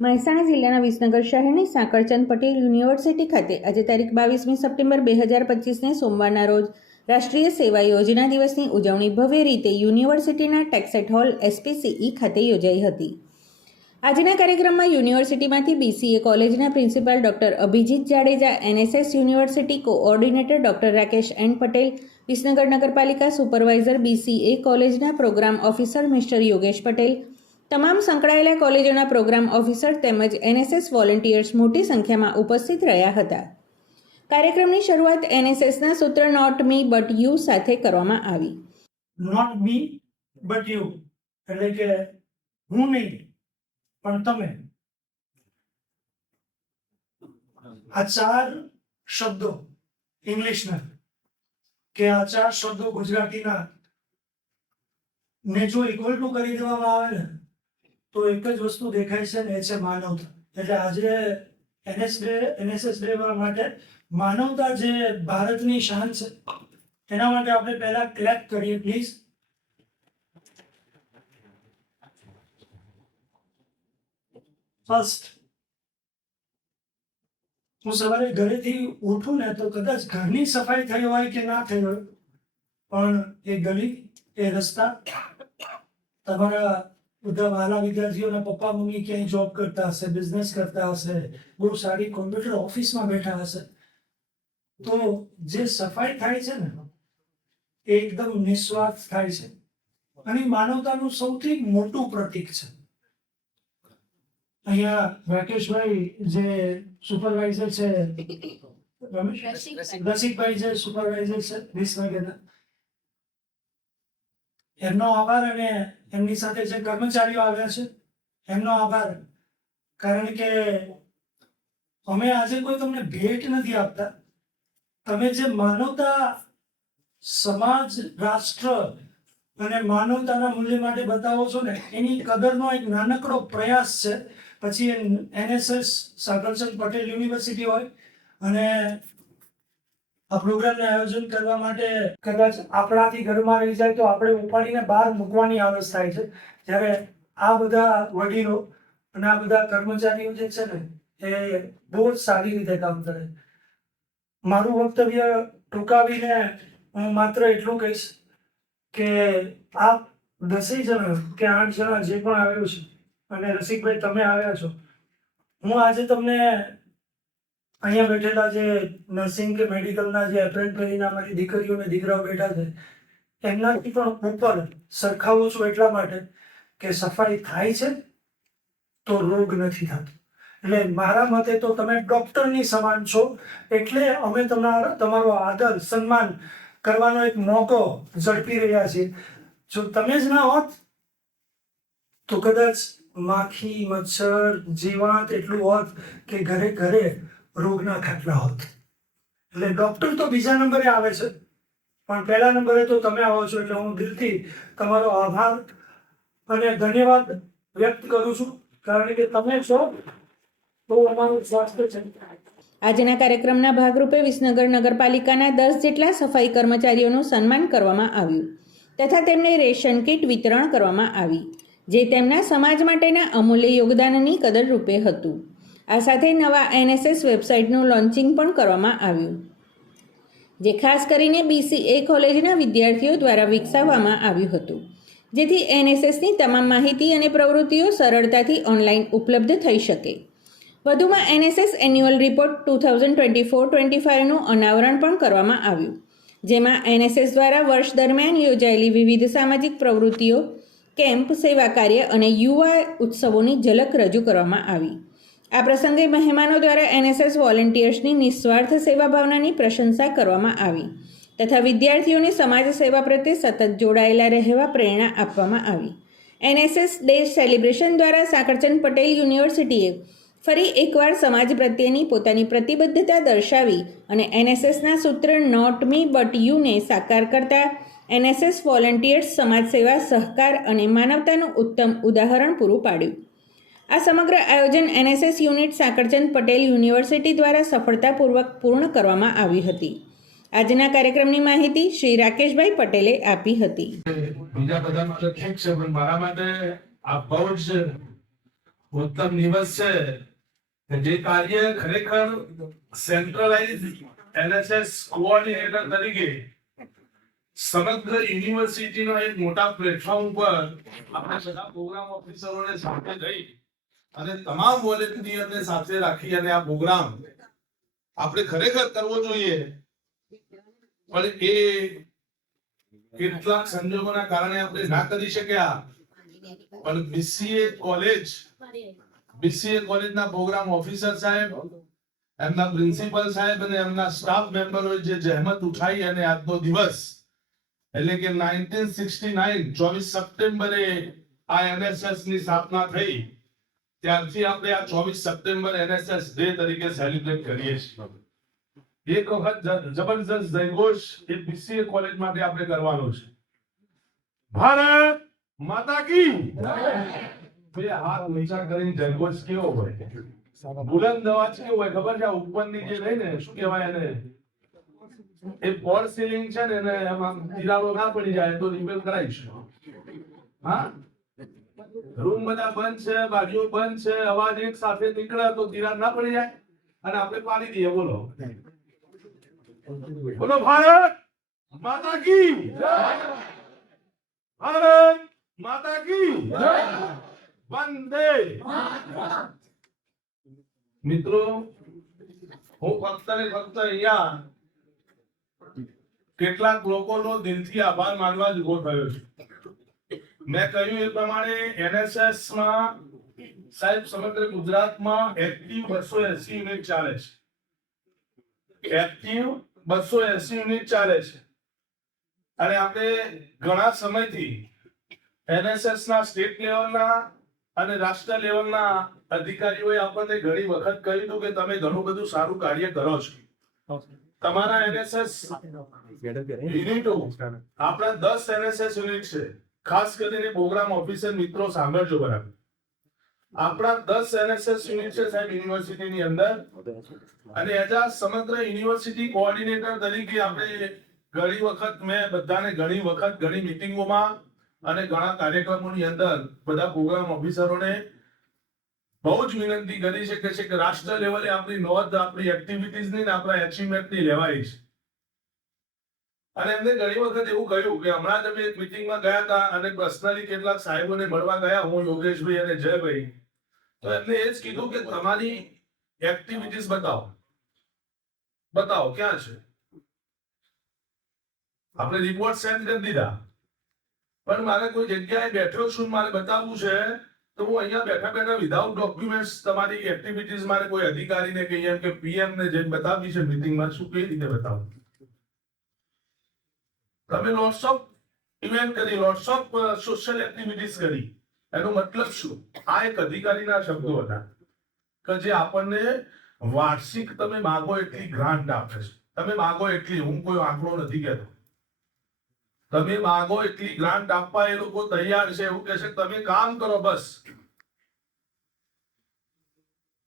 મહેસાણા જિલ્લાના વિસનગર શહેરની સાંકળચંદ પટેલ યુનિવર્સિટી ખાતે આજે તારીખ બાવીસમી સપ્ટેમ્બર બે હજાર પચીસને સોમવારના રોજ રાષ્ટ્રીય સેવા યોજના દિવસની ઉજવણી ભવ્ય રીતે યુનિવર્સિટીના ટેક્સેટ હોલ એસપીસીઈ ખાતે યોજાઈ હતી. આજના કાર્યક્રમમાં યુનિવર્સિટીમાંથી બીસીએ કોલેજના principal doctor Abhijit Jadeja, NSS university coordinator doctor Rakesh N Patel, Visnagar નગરપાલિકા સુપરવાઇઝર બીસીએ કોલેજના programme officer mister Yogesh Patel, તમામ સંકળાયેલા કોલેજોના પ્રોગ્રામ ઓફિસર તેમજ એનએસએસ વોલેન્ટિયર્સ મોટી સંખ્યામાં ઉપસ્થિત રહ્યા હતા. કાર્યક્રમની શરૂઆત એનએસએસના સૂત્ર નોટ મી બટ યુ સાથે કરવામાં આવી. નોટ મી બટ યુ એટલે કે હું નહીં, પણ તમે. આ ચાર શબ્દો ઇંગ્લિશના, કે આ ચાર શબ્દો ગુજરાતીના, ને જો ઇક્વલ ટુ કરી દેવામાં આવે ને, તો એક જ વસ્તુ દેખાય છે ને, એ છે માનવતા. એટલે આજે એનએસ ડે એનએસએસ ડે માટે માનવતા જે ભારતની શાન છે એના માટે આપણે પહેલા ક્લેપ કરીએ પ્લીઝ ફર્સ્ટ હું સવારે ઘરેથી ઉઠું ને તો કદાચ ઘરની સફાઈ થઈ હોય કે ના થઈ હોય, પણ એ ગલી, એ રસ્તા, તમારા બધા વાલા વિદ્યાર્થીઓના પપ્પા, મમ્મી ક્યાંય જોબ કરતા હશે બિઝનેસ કરતા હશે, બહુ સારી કોમ્પ્યુટર ઓફિસમાં બેઠા હશે તો જે સફાઈ થાય છે ને એ એકદમ નિસ્વાર્થ થાય છે. અને માનવતાનું સૌથી મોટું પ્રતીક છે. અહીંયા રાકેશભાઈ જે સુપરવાઇઝર છે રસિકભાઈ. જે સુપરવાઇઝર છે વિસનગરના એમનો આભાર અને એમની સાથે જે કર્મચારીઓ આવ્યા છે એમનો આભાર. કારણ કે અમે આજે કોઈ તમને ભેટ નથી આપતા. તમે જે માનવતા સમાજ, રાષ્ટ્ર અને માનવતાના મૂલ્ય માટે બતાવો છો ને, એની કદરનો એક નાનકડો પ્રયાસ છે પછી એનએસએસ સાગરચંદ પટેલ યુનિવર્સિટી હોય અને આ પ્રોગ્રામને આયોજન કરવા માટે કદાચ આપણાથી ઘરમાં રહી જાય તો આપણે ઉપાડીને બહાર મૂકવાની આળસ થાય છે જ્યારે આ બધા વડીલો અને આ બધા કર્મચારીઓ જે છે ને, એ બહુ જ સારી રીતે કામ કરે છે. મારું વક્તવ્ય ટૂંકાવીને હું માત્ર એટલું કહીશ કે આ દસેય જણા કે આઠ જણા જે પણ આવ્યું છે, અને રસિકભાઈ તમે આવ્યા છો, હું આજે તમને અહીંયા બેઠેલા જે નર્સિંગ કે મેડિકલના જે એપ્રેન્ટમેન્ટના કરીને અમારી દીકરીઓ અને દીકરાઓ બેઠા છે, એમનાથી પણ ઉપર સરખાવું છું એટલા માટે કે સફાઈ થાય છે તો રોગ નથી થતો. એટલે મારા મતે તો તમે ડૉક્ટરની સમાન છો. એટલે અમે તમારા, તમારો આદર, સન્માન કરવાનો એક મોકો ઝડપી રહ્યા છીએ. જો તમે જ ના હોત, તો કદાચ માખી, મચ્છર, જીવાત એટલું હોત કે ઘરે ઘરે રોગના ખાટલા હોત. એટલે ડૉક્ટર તો બીજા નંબરે આવે છે. પણ પહેલા નંબરે તો તમે આવો છો એટલે હું દિલથી તમારો આભાર અને ધન્યવાદ વ્યક્ત કરું છું. કારણ કે તમે છો આજના કાર્યક્રમના ભાગરૂપે વિસનગર નગરપાલિકાના દસ જેટલા સફાઈ કર્મચારીઓનું સન્માન કરવામાં આવ્યું તથા તેમને રેશન કીટ વિતરણ કરવામાં આવી, જે તેમના સમાજ માટેના અમૂલ્ય યોગદાનની કદર રૂપે હતું. આ સાથે નવા એનએસએસ વેબસાઇટનું લોન્ચિંગ પણ કરવામાં આવ્યું, જે ખાસ કરીને બીસીએ કોલેજના વિદ્યાર્થીઓ દ્વારા વિકસાવવામાં આવ્યું હતું. જેથી એનએસએસની તમામ માહિતી અને પ્રવૃત્તિઓ સરળતાથી ઓનલાઈન ઉપલબ્ધ થઈ શકે. વધુમાં NSS annual report two thousand twenty four, twenty ફાઇવનું અનાવરણ પણ કરવામાં આવ્યું, જેમાં એનએસએસ દ્વારા વર્ષ દરમિયાન યોજાયેલી વિવિધ સામાજિક પ્રવૃત્તિઓ, કેમ્પ, સેવા કાર્ય અને યુવા ઉત્સવોની ઝલક રજૂ કરવામાં આવી. આ પ્રસંગે મહેમાનો દ્વારા એનએસએસ વોલેન્ટિયર્સની નિસ્વાર્થ સેવા ભાવનાની પ્રશંસા કરવામાં આવી તથા વિદ્યાર્થીઓને સમાજ સેવા પ્રત્યે સતત જોડાયેલા રહેવા પ્રેરણા આપવામાં આવી. એનએસએસ ડે સેલિબ્રેશન દ્વારા સાકરચંદ પટેલ યુનિવર્સિટીએ ફરી એકવાર સમાજ પ્રત્યેની પોતાની પ્રતિબદ્ધતા દર્શાવી અને એનએસએસના સૂત્ર નોટ મી બટ યુને સાકાર કરતા. એનએસએસ વોલન્ટિયર્સ સમાજસેવા સહકાર અને માનવતાનું ઉત્તમ ઉદાહરણ પૂરું પાડ્યું. આ સમગ્ર આયોજન NSS unit Sankalchand Patel university દ્વારા સફળતાપૂર્વક પૂર્ણ કરવામાં આવી હતી. આજના કાર્યક્રમની માહિતી શ્રી રાકેશભાઈ પટેલે આપી હતી. બીજા બધા માટે ઠીક પણ મારા માટે આ બહુ જ ઉત્તમ દિવસ છે. જે કાર્ય ખરેખર સેન્ટ્રલાઇઝ એનએસએસ કોઓર્ડિનેટર તરીકે સમગ્ર યુનિવર્સિટીના એક મોટા પ્લેટફોર્મ પર આપણે બધા પ્રોગ્રામ ઓફિસરોને સાથે લઈ અને તમામ વોલેન્ટિયરને સાથે રાખી અને આ પ્રોગ્રામ આપણે ખરેખર કરવો જોઈએ. પણ એ કેટલાક સંજોગોના કારણે આપણે ના કરી શક્યા. પણ બીસીએ કોલેજ બીસીએ કોલેજના પ્રોગ્રામ ઓફિસર સાહેબ, એમના પ્રિન્સિપલ સાહેબ અને એમના સ્ટાફ મેમ્બરોએ જે જહેમત ઉઠાઈ અને આજનો દિવસ, એટલે કે 1969 24 સપ્ટેમ્બરે આ એનએસએસની સ્થાપના થઈ. ત્યારથી આપણે આ 24 સપ્ટેમ્બર એનએસએસ ડે તરીકે સેલિબ્રેટ કરીએ છીએ. એક વખત જબરજસ્ત જયઘોષ એ બીસીએ કોલેજ માટે આપણે કરવાનો છે. ભારત માતા કી બે હાથ નીચા કરીને જયઘોષ કેવો હોય? બુલંદ અવાજ કેવો હોય ખબર છે? ઉપરની જે રહી ને શું કહેવાય એને? એ ફોર સીલિંગ છે ને એને એમાં તિરાડો ના પડી જાય તો રિપેર કરાવીશું હા? રૂમ બધા બંધ છે બાજુ બંધ છે અવાજ એક સાથે નીકળે તો તિરાડ ના પડી જાય. અને આપણે પાડી દઈએ બોલો. બોલો ભારત માતા કી ભારત માતા કી વંદે. મિત્રો, હું ફક્ત ને ફક્ત અહીંયા કેટલાક લોકોનો દિલથી આભાર માનવા જ ઊભો થયો છે. મેં કહ્યું એ પ્રમાણે એનએસએસમાં સાહેબ, સમગ્ર ગુજરાતમાં એક્ટિવ બસો એસી યુનિટ ચાલે છે. એક્ટિવ બસો એસી યુનિટ ચાલે છે. અને આપણે ઘણા સમયથી એનએસએસ ના સ્ટેટ લેવલના અને રાષ્ટ્ર લેવલના અધિકારીઓએ આપણને ઘણી વખત કહ્યું હતું કે તમે ઘણું બધું સારું કાર્ય કરો છો. તમારા એનએસએસ યુનિટો, આપણા દસ એનએસએસ યુનિટ છે. ખાસ કરીને પ્રોગ્રામ ઓફિસર મિત્રો સાંભળજો બરાબર. આપણા દસ એનએસએસ યુનિટ છે સાહેબ યુનિવર્સિટીની અંદર. અને એઝ આ સમગ્ર યુનિવર્સિટી કોઓર્ડિનેટર તરીકે આપણે ઘણી વખત, મેં બધાને ઘણી વખત ઘણી મિટિંગોમાં અને ઘણા કાર્યક્રમોની અંદર બધા પ્રોગ્રામ ઓફિસરોને બહુ જ વિનંતી કરી છે કે છે કે રાષ્ટ્ર લેવલે આપણી નોંધ, આપણી એક્ટિવિટીઝની આપણા એચિવમેન્ટની લેવાય છે. અને એમને ઘણી વખત એવું કહ્યું કે હમણાં જ અમે એક મિટિંગમાં ગયા હતા અને પર્સનલી કેટલાક સાહેબોને મળવા ગયા, હું, યોગેશભાઈ અને જયભાઈ. તો એમને એ જ કીધું કે તમારી એક્ટિવિટીઝ બતાવો. બતાવો, ક્યાં છે? આપણે રિપોર્ટ સેન્ડ કરી દીધા. પણ મારે કોઈ જગ્યાએ બેઠો છું, મારે બતાવવું છે, તો હું અહીંયા બેઠા બેઠા વિધાઉટ ડોક્યુમેન્ટ્સ તમારી એક્ટિવિટીઝ મારે કોઈ અધિકારીને કહીએ એમ કે પીએમ ને જેમ બતાવવી છે મીટિંગમાં શું કઈ રીતે બતાવું? તમે લોટ્સ ઓફ ઇવેન્ટ કરી લોટ્સ ઓફ સોશિયલ એક્ટિવિટીઝ કરી. એનો મતલબ શું? આ એક અધિકારીના શબ્દો હતા કે જે આપણને વાર્ષિક તમે માગો એટલી ગ્રાન્ટ આપે છે. તમે માગો એટલી, હું કોઈ આંકડો નથી કહેતો. તમે માગો એટલી ગ્રાન્ટ આપવા એ લોકો તૈયાર છે, એવું કે છે, તમે કામ કરો બસ.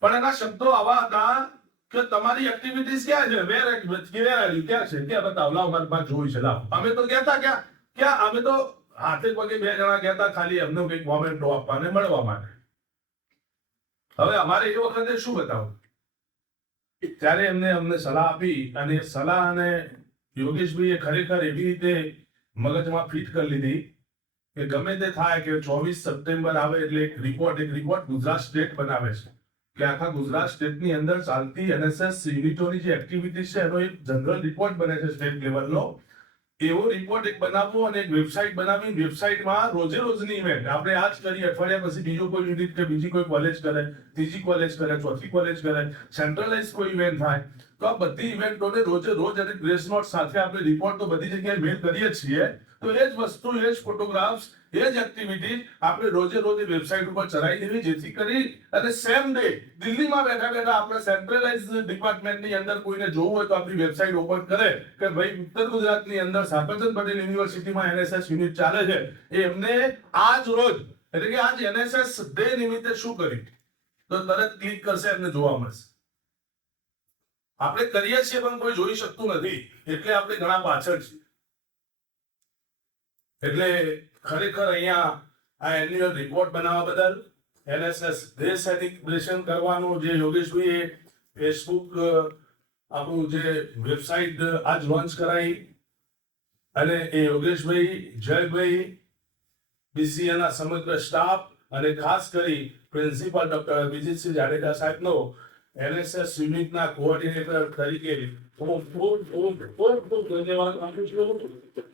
પણ એના શબ્દો આવા હતા કે તમારી એક્ટિવિટીઝ ક્યાં છે? વેર વેર આર ક્યાં છે? ક્યાં? બતાવ. લાવ, મારી પાસે જોઈ છે. લાવ. અમે તો કહેતા ક્યાં? ક્યાં? અમે તો હાથે પગે બે જણા કહેતા ખાલી એમને કંઈક મોમેન્ટો આપવાને મળવા માટે. હવે અમારે એ વખતે શું બતાવું? ત્યારે એમને અમને સલાહ આપી અને સલાહ અને યોગેશભાઈએ ખરેખર એવી રીતે મગજમાં ફિટ કરી લીધી કે ગમે તે થાય કે ચોવીસ સપ્ટેમ્બર આવે એટલે એક રિપોર્ટ એક રિપોર્ટ ગુજરાત સ્ટેટ બનાવે છે. કે આખા ગુજરાત સ્ટેટની અંદર ચાલતી એનએસએસ યુનિટોની જે એક્ટિવિટી છે એનો એક જનરલ રિપોર્ટ બને છે સ્ટેટ લેવલનો એવો રિપોર્ટ એક બનાવવો અને એક વેબસાઇટ બનાવી વેબસાઇટમાં રોજે રોજની ઇવેન્ટ આપણે આજ કરી અઠવાડિયા પછી બીજો કોઈ યુનિટ કે બીજી કોઈ કોલેજ કરે, ત્રીજી કોલેજ કરે, ચોથી કોલેજ કરે સેન્ટ્રલાઇઝ કોઈ ઇવેન્ટ થાય, તો આ બધી ઇવેન્ટોને રોજે રોજ અને ગ્રેસ નોટ સાથે આપણે રિપોર્ટ તો બધી જગ્યાએ મેલ કરીએ છીએ. તો એ જ વસ્તુ, એ જ ફોટોગ્રાફ્સ એ જ એક્ટિવિટી આપણે રોજે રોજ વેબસાઇટ ઉપર ચલાવી દેવી જેથી કરી અને સેમ ડે દિલ્હીમાં બેઠા બેઠા આપણે સેન્ટ્રલાઇઝ ડિપાર્ટમેન્ટની અંદર કોઈને જોવું હોય તો આપણી વેબસાઇટ ઓપન કરે કે ભાઈ ઉત્તર ગુજરાતની અંદર સાકરચંદ પટેલ યુનિવર્સિટીમાં એનએસએસ યુનિટ ચાલે છે. એ એમને આજ રોજ, એટલે કે આજ એનએસએસ ડે નિમિત્તે શું કર્યું? તો તરત ક્લિક કરશે, એમને જોવા મળશે. આપણે કરીએ છીએ પણ કોઈ જોઈ શકતું નથી, એટલે આપણે ઘણા પાછળ છીએ. એટલે ખરેખર અહીંયા આ એન્યુઅલ રિપોર્ટ બનાવવા બદલ એનએસએસ દેશ સેલિબ્રેશન કરવાનું જે યોગેશભાઈએ ફેસબુક આપણું જે વેબસાઇટ આજ લોન્ચ કરાવી અને એ યોગેશભાઈ, જયભાઈ, બીસીએના સમગ્ર સ્ટાફ અને ખાસ કરી પ્રિન્સિપાલ ડોક્ટર અભિજીતસિંહ જાડેજા સાહેબનો એનએસએસ યુનિટના કોઓર્ડિનેટર તરીકે હું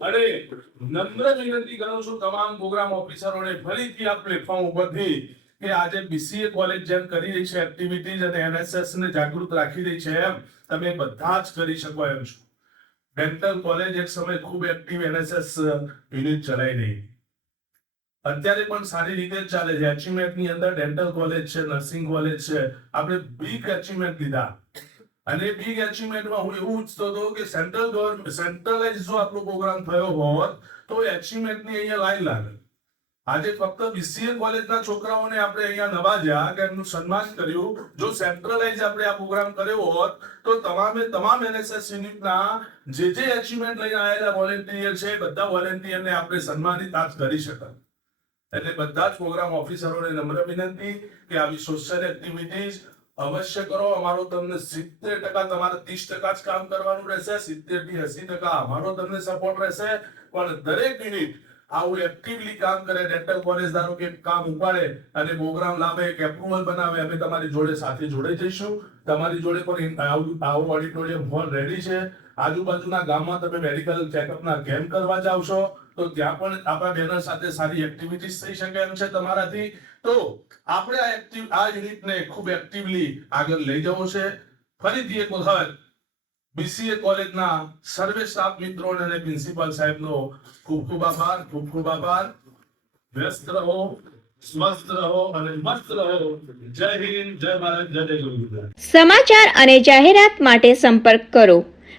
અને નમ્ર વિનંતી કરું છું તમામ પ્રોગ્રામ ઓફિસરોને ફરીથી આ પ્લેટફોર્મ ઉપરથી કે આજે બીસીએ કોલેજ જેમ કરી રહી છે એક્ટિવિટીઝ અને એનએસએસ ને જાગૃત રાખી રહી છે એમ તમે બધા જ કરી શકો એમ છો. ડેન્ટલ કોલેજ એક સમય ખૂબ એક્ટિવ એનએસએસ યુનિટ ચલાવી રહી. અત્યારે પણ સારી રીતે ચાલે છે. Achievement ની અંદર ડેન્ટલ કોલેજ છે નર્સિંગ કોલેજ છે. આપણે બિગ એચિવમેન્ટ લીધા. અને બિગ એચિવમેન્ટમાં હું એવું ઈચ્છતો હતો કે સેન્ટ્રલ ગવર્મેન્ટ સેન્ટ્રલાઇઝ જો આપણો પ્રોગ્રામ થયો હોત, તો એચિવમેન્ટની અહીંયા લાઈન લાગે. આજે ફક્ત બીસીએ કોલેજના છોકરાઓને આપણે અહીંયા નવાજ્યા કે એમનું સન્માન કર્યું, જો સેન્ટ્રલાઇઝ આપણે આ પ્રોગ્રામ કર્યો હોત, તો તમામે તમામ એનએસએસ યુનિટના જે જે એચિવમેન્ટ લઈને આવેલા વોલેન્ટિયર છે, બધા વોલેન્ટિયરને આપણે સન્માનિત આજ કરી શકત એટલે બધા જ પ્રોગ્રામ ઓફિસરોને નમ્ર વિનંતી કે આવી સોશિયલ એક્ટિવિટીઝ અવશ્ય કરો, અમારો તમને સિત્તેર ટકા, તમારે ત્રીસ ટકા જ કામ કરવાનું રહેશે, સિત્તેરથી એસી ટકા અમારો તમને સપોર્ટ રહેશે, પણ દરેક યુનિટ આવું એક્ટિવલી કામ કરે ડેન્ટલ કોલેજ ધારો કે કામ ઉપાડે અને પ્રોગ્રામ લાવે, એક એપ્રુવલ બનાવે, અમે તમારી જોડે સાથે જોડાઈ જઈશું. તમારી જોડે પણ આવું ઓડિટોરિયમ હોલ રેડી છે. આજુબાજુના ગામમાં તમે મેડિકલ ચેકઅપના કેમ્પ કરવા જાવ તો ત્યાં પણ આપણા બેનર સાથે સારી એક્ટિવિટીઝ થઈ શકે એમ છે તમારાથી. તો આપણે આ એક્ટિવ આ યુનિટને ખૂબ એક્ટિવલી આગળ લઈ જવો છે. ફરીથી એક વખત બીસીએ કોલેજના સર્વે સ્ટાફ મિત્રો અને પ્રિન્સિપાલ સાહેબનો ખૂબ ખૂબ આભાર, ખૂબ ખૂબ આભાર. વ્યસ્ત રહો, સ્વસ્થ રહો અને મસ્ત રહો. જય હિન્દ, જય ભારત, જય સમાચાર અને જાહેરાત માટે સંપર્ક કરો.